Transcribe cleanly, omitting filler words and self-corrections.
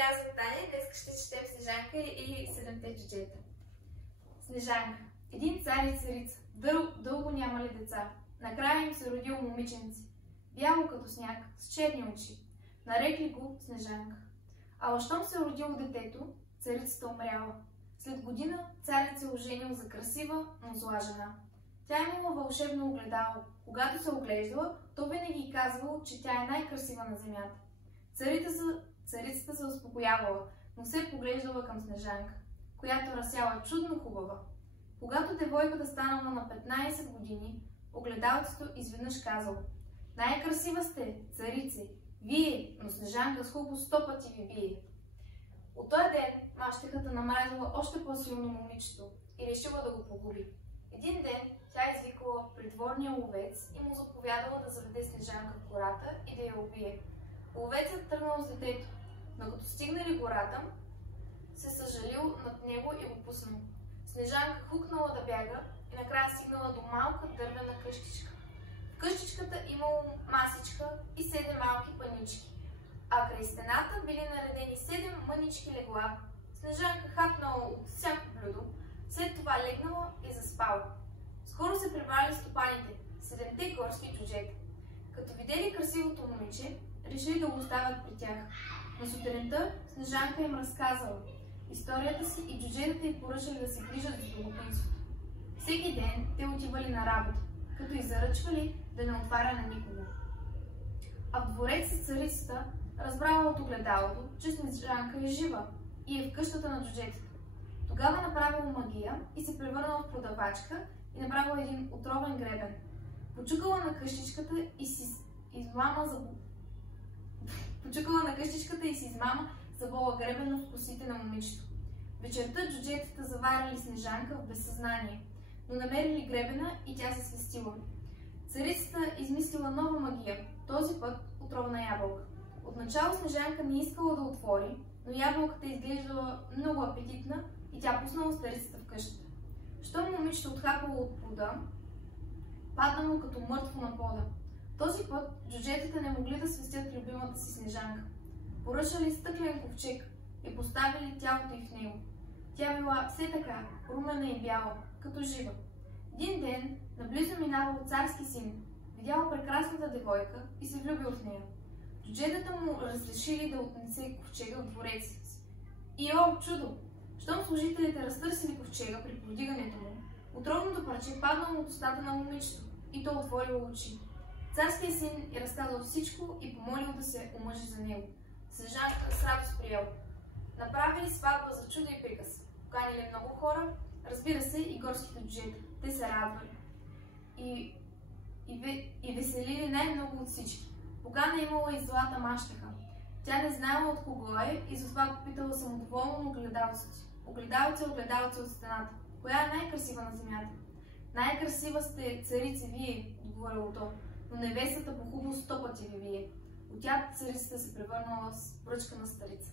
Здравейте, аз съм Таня и днес ще четем Снежанка и седемте джуджета. Снежанка. Един цар и царица. Дълго нямали деца. Накрая им се родило момиченце. Бяло като сняг, с черни очи. Нарекли го Снежанка. Ала щом се родило детето, царицата умряла. След година царят се оженил за красива, но зла жена. Тя имала вълшебно огледало. Когато се оглеждала, то винаги казвало, че тя е най-красива на земята. Царицата се успокоявала, но се поглеждала към Снежанка, която разсяла чудно хубава. Когато девойката станала на 15 години, огледалцето изведнъж казало: „Най-красива сте, царице, вие, но Снежанка с хубаво 100 пъти ви бие." От този ден мащехата намразила още по-силно момичето и решила да го погуби. Един ден тя извикала придворния ловец и му заповядала да заведе Снежанка в гората и да я убие. Ловецът тръгнал с детето, но като стигнали гората, се съжалил над него и го пуснал. Снежанка хукнала да бяга и накрая стигнала до малка дървена къщичка. В къщичката имало масичка и 7 малки панички, а край стената били наредени 7 мънички легла. Снежанка хапнала от всяко блюдо, след това легнала и заспала. Скоро се прибрали стопаните, 7-те горски джуджета. Като видели красивото момиче, решили да го оставят при тях. На сутринта Снежанка им разказала историята си и джуджетата й поръчали да се грижат за домакинството. Всеки ден те отивали на работа, като й заръчвали да не отваря на никого. А в двореца царицата разбрала от огледалото, че Снежанка е жива и е в къщата на джуджетата. Тогава направила магия и се превърнала в продавачка и направила един отровен гребен. Почукала на къщичката и си измама забола гребена в косите на момичето. Вечерта джуджетата заварили Снежанка в безсъзнание, но намерили гребена и тя се свестила. Царицата измислила нова магия, този път отровна ябълка. Отначало Снежанка не искала да отвори, но ябълката изглеждала много апетитна и тя пуснала старицата в къщата. Щом момичето отхапало от плода, паднало като мъртво на пода. Този път джуджетата не могли да свестят любимата си Снежанка. Поръчали стъклен ковчег и поставили тялото й в него. Тя била все така, румена и бяла, като жива. Един ден наблизо минавал царски син, видял прекрасната девойка и се влюбил в нея. Джуджетата му разрешили да отнесе ковчега в двореца си. И о, чудо! Щом служителите разтърсили ковчега при повдигането му, отровното парче паднало от устата на момичето и то отворило очи. Царският син е разказал всичко и помолил да се омъжи за него. Снежанка с радост приел. Направили сватба за чудо и приказ. Поканили много хора, разбира се и горските джуджета. Те се радвали и веселили най-много от всички. Покана имала и злата мащеха. Тя не знаела от кого е и затова попитала самодоволно на огледалцето си. Огледалце от стената. Коя е най-красива на земята? „Най-красива сте, царице, вие", отговорило то, „но невестата по хубаво 100 пъти ви вие." От тях царицата се превърнала в бръчка на старица.